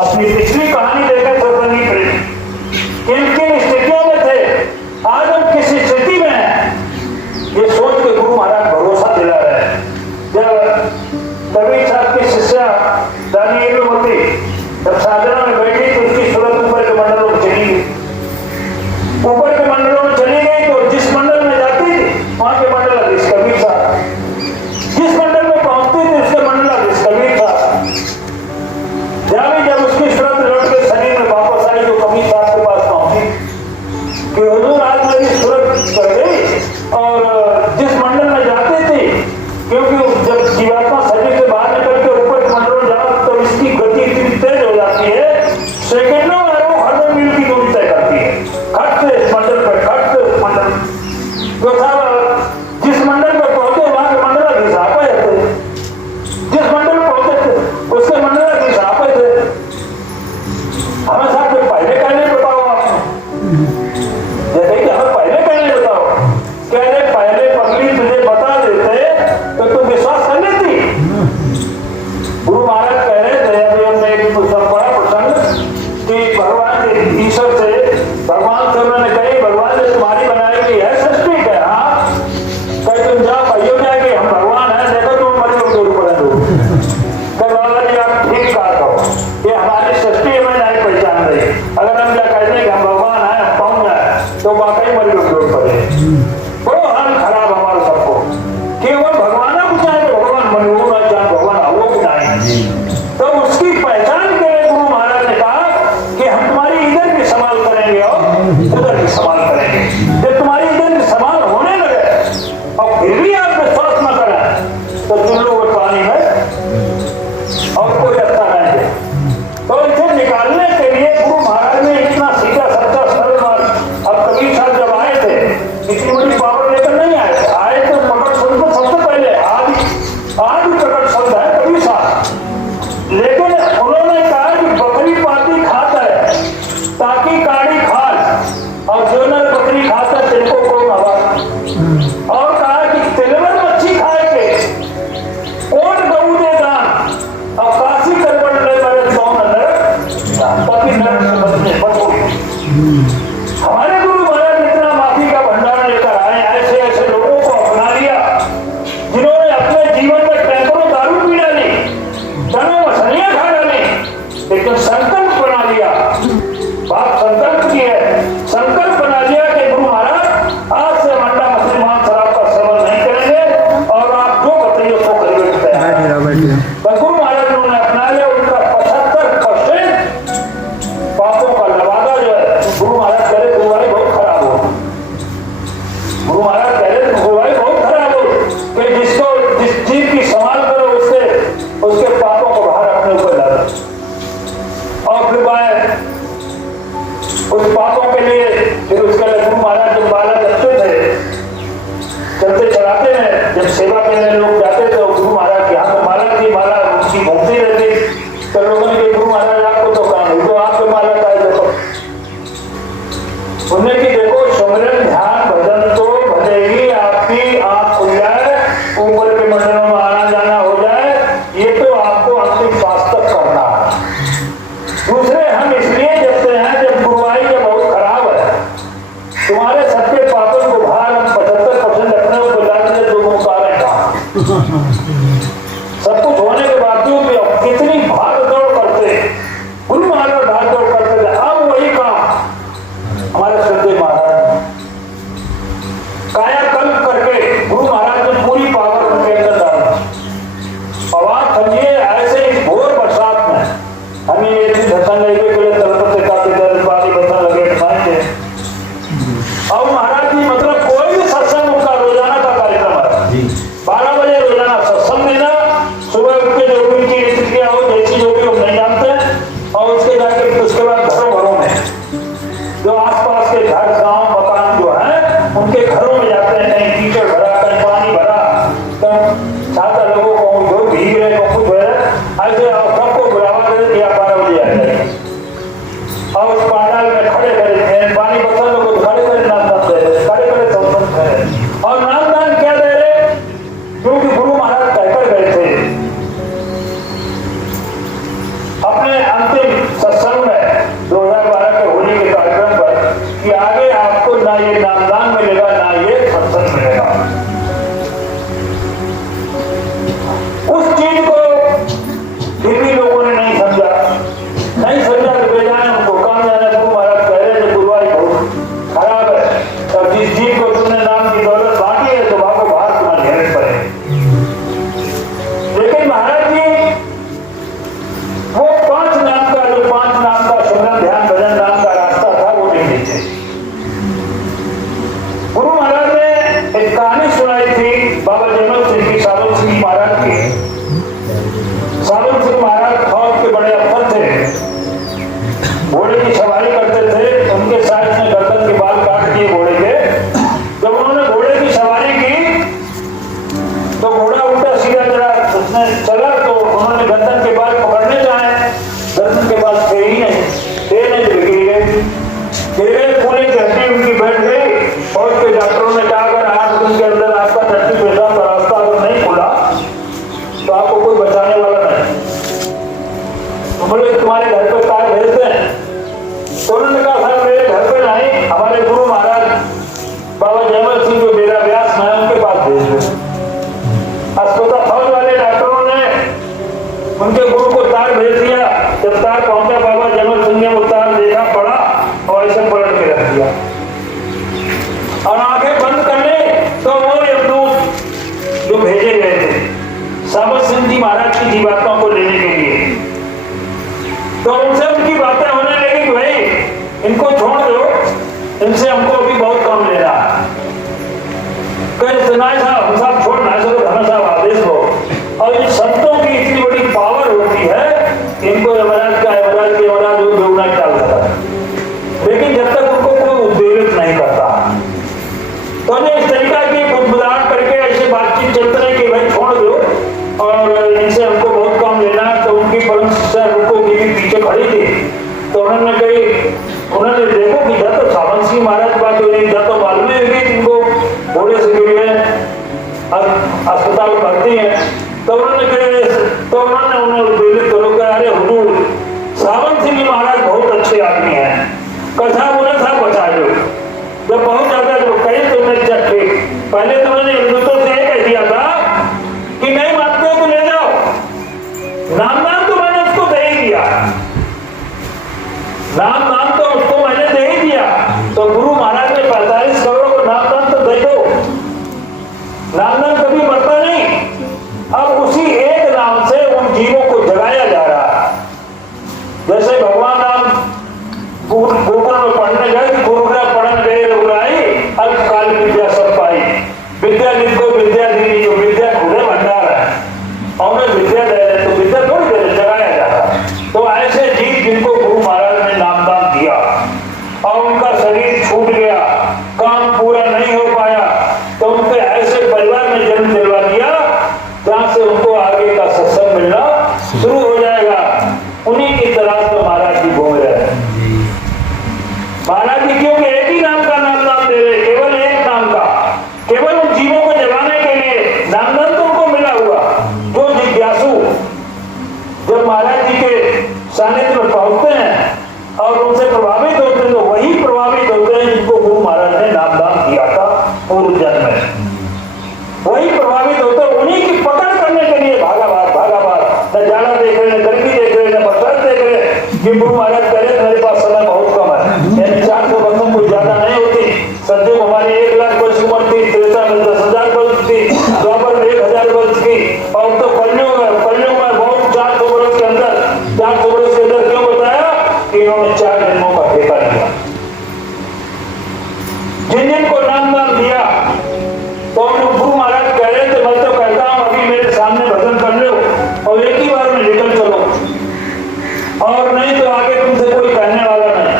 अपनी पिछली कहानी देखकर सोचनी पड़ी किन किन स्थितियों में थे, आज हम किस स्थिति में हैं, ये सोच के गुरु महाराज भरोसा दिला रहे हैं। जब कबीर साहब की शिष्या दानिएल होती, जब साधना में बैठी तो उसकी सूरत ऊपर के मंडलों में चली गई। ऊपर के मंडलों में चली गई तो जिस मंडल में जाती थी वहां के मंडलाधीश कबीर साहब, जिस मंडल में पहुंचती थी उसके मंडलाधीश कबीर साहब। जब उसकी सूरत लौट के शरीर में वापस आई तो कबीर साहब के पास पहुंची कि हुजूर आज मेरी सूरत कर गई और जिस मंडल में जाती थी, क्योंकि जब जीवात्मा शरीर से बाहर निकल के ऊपर के मंडल में जाओ तो इसकी गति इतनी तेज हो जाती है, सेकेंडों में वो 100 मील की दूरी तय करती है। खट से इस मंडल पर, खट से उस मंडल, तो साहब जिस मंडल पर पहुंचे वहां के मंडलाधीश आप आए थे, जिस मंडल में पहुंचे थे उसके मंडलाधीश आप आए थे। हमें साहब जो पहले कहने बताओ आपने, जैसे कि हमें पहले कहने बताओ, कह रहे पहले पगली तुझे बता देते तो तू विश्वास कर लेती। गुरु महाराज कह रहे थे, अभी हमने एक बड़ा प्रसंग कि भगवान ईश्वर से, भगवान से उन्होंने कही भगवान ने तुम्हारी बनाई हुई है सृष्टि है, हाँ कहीं तुम जाओ भाइयों जाएंगे हम भगवान है, देखो तुम मरियो के ऊपर बाबा जी आप ठीक कहा कहो, ये हमारी सृष्टि हमें नहीं पहचान रही। अगर हम क्या कहते हैं कि हम भगवान है, हम पाऊँ जाए तो वाकई मरियो के ऊपर है। बड़ो हाल खराब हमारा सबको कि वो भगवान को चाहे तो भगवान मनु ना चाहे भगवान आवो कि नहीं। तो उसकी पहचान के लिए गुरु महाराज ने कहा कि हम तुम्हारी इधर की संभाल करेंगे और उधर की संभाल करेंगे। जब तुम्हारी इधर की संभाल होने लगे और फिर भी आप विश्वास न करें तो तुम लोग पानी में और कोई रास्ता नहीं है। तो इसे निकालने के लिए गुरु महाराज ने इतना सीधा सच्चा सरल बात, अब कबीर साहब जब आए थे इतनी बड़ी पावर लेकर नहीं आए थे, आए तो प्रकट शब्द में सबसे पहले आज भी प्रकट शब्द है कबीर साहब। लेकिन उन्होंने कहा कि बकरी पाती खाता है ताकि काड़ी खाल, और जो नर बकरी खाता है तिनको को हवा, और कहा कि तिलवर मच्छी खाए के ओट गऊ दे दान और काशी करवट ले बड़े सौ ताकि नर बचोगे। हमारे गुरु महाराज इतना माफी का भंडार लेकर आए, ऐसे ऐसे लोगों को अपना लिया जिन्होंने अपने जीवन में टैंकरों दारू पी डाली, टनों मछलियां खा डाली, लेकिन संकल्प बना लिया, बात संकल्प की है, संकल्प बना लिया कि गुरु महाराज आज से मंडा मछली मांस शराब का सेवन नहीं करेंगे और आप जो बताइए उसको खरीदने को तैयार हैं। गुरु महाराज ने अपना लिया। उनका 75% पापों का लवादा जो है, गुरु महाराज कह रहे गुरुवाई बहुत खराब हो, गुरु महाराज कह रहे गुरुवाई बहुत खराब हो कि जिस चीज की संभाल करो उसके पापों को बाहर अपने ऊपर ला दो। और फिर उस पापों के लिए फिर उसके लिए गुरु महाराज जब माला जपते थे, चलते चलाते हैं, जब सेवा करने लोग जाते थे गुरु महाराज के हाथ में माला उसकी घूमती रहती, तो लोगों ने गुरु महाराज आपको तो काम है तो आपको माला का देखो, उन्हें कि देखो सुमिरन ध्यान भजन तो भजेगी आपकी आंख खुल जाए, ऊपर के मंडलों में आना जाना हो जाए, ये तो आपको अंतिम श्वास तक करना है। दूसरे हम इसलिए जपते हैं जब गुरुवाई जब बहुत खराब है, तुम्हारे सबके पापों को बाहर हम 75% अपने ऊपर डालने लोगों का अंतिम सत्संग में 2012 के होली के कार्यक्रम पर कि आगे आपको ना ये नामदान मिलेगा ना ये सत्संग मिलेगा। उस चीज को फिर भी लोगों ने नहीं समझा तो बेजान हमको काम जाना। गुरु महाराज कह रहे थे गुरुवारी बहुत खराब है, और जिस चीज को तुमने नाम की दौलत बांटी है तो बाबू बाहर तुम्हारे घेरे पड़े। लेकिन महाराज जी वो 5 नाम का सिमरन ध्यान भजन नाम का रास्ता था वो नहीं देते। गुरु महाराज ने एक कहानी सुनाई थी बाबा जयमल सिंह की, सावन सिंह महाराज की। सावन सिंह महाराज फौज के बड़े अफसर थे, घोड़े की सवारी करते थे। उनके साथ में गर्दन के बाल काट दिए घोड़े के। जब उन्होंने घोड़े की सवारी की तो घोड़ा उल्टा सीधा उसने चला तो उन्होंने गर्दन के बाल पकड़ने जाए, गर्दन के बाल थे ही नहीं, तो गिर गए पूरे चढ़ती उनकी बैठ गई। फौज के डॉक्टरों ने कहा अगर 8 दिन के अंदर आपका धरती पेशाब का रास्ता अगर नहीं खुला तो आपको कोई बचाने वाला नहीं। तो बोले तुम्हारे घर पे कार भेजते हैं। तो उन्होंने कहा सर मेरे घर पे नहीं, हमारे गुरु महाराज बाबा जयमल सिंह जो डेरा व्यास है उनके पास भेज दो। अस्पताल फौज वाले डॉक्टरों ने उनके गुरु को तार भेज दिया। जब तार पहुंचा बाबा जयमल सिंह ने वो तार देखा, पड़ा और ऐसे पलट के रख दिया और आंखें बंद कर ले। तो वो यमदूत जो भेजे गए थे सावन सिंह जी महाराज की जीवात्मा को लेने के लिए, तो उनसे उनकी बातें होने लगी कि भाई इनको छोड़ दो, इनसे हमको अभी बहुत कम ले रहा है। साहब हम सब छोड़ना है, धर्म साहब आदेश हो। और इन संतों की इतनी बड़ी पावर होती है, इनको यमराज का यमराज के यमराज जोड़ना डाल देता है, लेकिन जब तक उनको कोई उद्वेलित नहीं करता। तो इस तरीका की बुदबुदाहट करके ऐसे बातचीत चलते रहे कि भाई छोड़ दो और इनसे हमको बहुत कम लेना है। तो उनकी परम शिक्षा रुको की भी पीछे खड़ी थी। तो उन्होंने देखो कि जब तो सावन सिंह महाराज बात हो रही, जब तो मालूम है कि इनको घोड़े से गिर गए अस्पताल में भर्ती है। तो उन्होंने उन्हें उद्वेलित करो कि अरे हुजूर सावन सिंह महाराज बहुत अच्छे आदमी हैं, कथा उन्हें सब बचा लो। जब बहुत ज्यादा जो कहीं तो मैं चक्के पहले तो मैंने हिंदुत्व से कह दिया था कि नहीं मानते हो तो ले जाओ, नाम तो मैंने उसको दे ही दिया, नाम तो उसको मैंने दे ही दिया। तो गुरु महाराज ने 45 करोड़ को नाम तो दे दो, नाम कभी मरता नहीं। अब उसी एक नाम से उन जीवों को जगाया जा रहा है। जैसे भगवान राम गोकुल में पढ़ने गए, गुरु ने पढ़न गए रघुराई, अल्पकाल विद्या सब पाई, विद्या जिनको विद्या दी, जो विद्या खुले भंडार है और उन्हें विद्या दे रहे, तो विद्या थोड़ी दे रहे, जगाया जा रहा है। तो ऐसे जीव जिनको गुरु महाराज ने नामदान दिया और उनका शरीर छूट गया, काम पूरा नहीं हो पाया, तो उनके ऐसे परिवार में जन्म दिलवा दिया जहां से उनको आगे का सत्संग मिलना शुरू हो जाएगा। उन्हीं की तलाश में महाराज जी घूम रहे हैं। महाराज जी क्योंकि एक ही नाम का नामदान दे रहे, केवल एक नाम का, केवल उन जीवों को जगाने के लिए नामदान तो उनको मिला हुआ। जो जिज्ञासु जब महाराज जी के सानिध्य में पहुंचते हैं और उनसे प्रभावित होते हैं, तो वही प्रभावित होते हैं जिनको गुरु महाराज ने नामदान दिया था पूर्व जन्म में। वही प्रभावित होते हैं, उन्हीं की पकड़ करने के लिए भागा भाग न जाना देख रहे, न गर्मी देख रहे, न बरसात देख रहे। ये गुरु महाराज कह रहे मेरे पास समय बहुत कम है, यानी 400 बंधन कोई ज्यादा नहीं होती। सत्युग हमारी 1 लाख वर्ष उम्र थी, त्रेता में 10,000 वर्ष थी, द्वापर में 1,000 वर्ष की, और तो कलयुग में बहुत 400 वर्ष के अंदर क्यों बताया कि इन्होंने 4 जन्मों का ठेका लिया। जिनको नामदान दिया तो गुरु महाराज कह रहे थे मैं तो कहता हूं अभी मेरे सामने भजन कर लो और एक ही बार में निकल चलो, और नहीं तो आगे तुमसे कोई कहने वाला नहीं।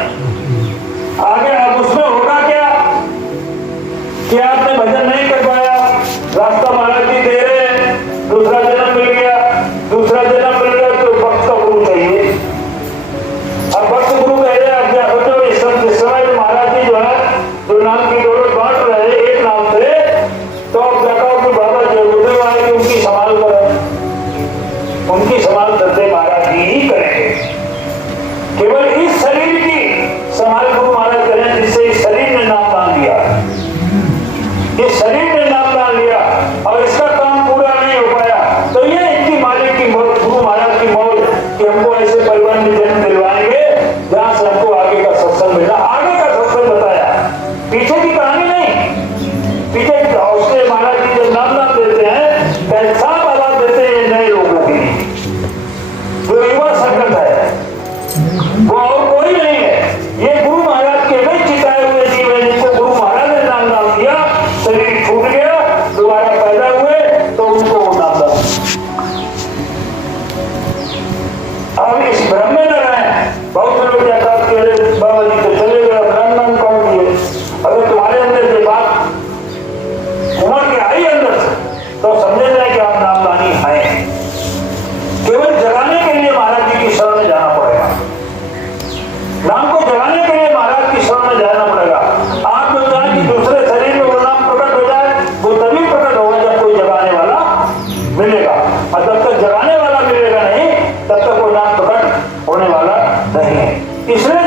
आगे अब उसमें होगा क्या कि आपने भजन नहीं कर पाया, रास्ता महाराज जी दे रहे हैं, दूसरा जन्म मिल गया तो भक्त का गुरु चाहिए। अब भक्त गुरु कह रहे अब क्या सोचो, इस समय महाराज जी जो है जो नाम की दौलत बांट रहे एक नाम से, तो अब बताओ कि बाबा जयगुरुदेव आए कि उनकी संभाल करें, उनकी संभाल करते महाराज जी ही करेंगे। केवल इस शरीर की संभाल गुरु महाराज करें, जिससे इस शरीर ने नामदान दिया, इस शरीर ने नामदान लिया और इसका काम पूरा नहीं हो पाया, तो ये इनकी मालिक की मौत, गुरु महाराज की मौत, कि हमको ऐसे परिवार में जन्म दिलवाएंगे जहां से हमको आगे का सत्संग मिला। आगे का सत्संग बताया, पीछे की कहानी नहीं। पीछे हौसले महाराज जी जब नामदान देते हैं, पैसा आवाज देते हैं नए लोगों की, जो युवा संगत है, वो और कोई नहीं है। ये गुरु महाराज के वे चिताए हुए जीव है, जिनको गुरु महाराज ने नामदान दिया, शरीर छूट गया, दोबारा पैदा हुए तो उनको वो नामदान। अब इस भ्रम में न रहें। बहुत से लोग क्या कहते हैं, बाबा जी तो चले गए, नाम कौन दिए? अगर तुम्हारे अंदर ये बात उमड़ के आई अंदर से, तो समझे जाए कि आप नामदानी हैं। केवल जगाने के लिए महाराज जी की शरण में जाना पड़ेगा, नाम को जगाने के लिए महाराज की शरण में जाना पड़ेगा। आप जो चाहें कि दूसरे शरीर में वो नाम प्रकट हो जाए, वो तभी प्रकट होगा जब कोई जगाने वाला मिलेगा, और जब तक जगाने वाला मिलेगा नहीं, तब तक कोई नाम प्रकट होने वाला नहीं है। इसलिए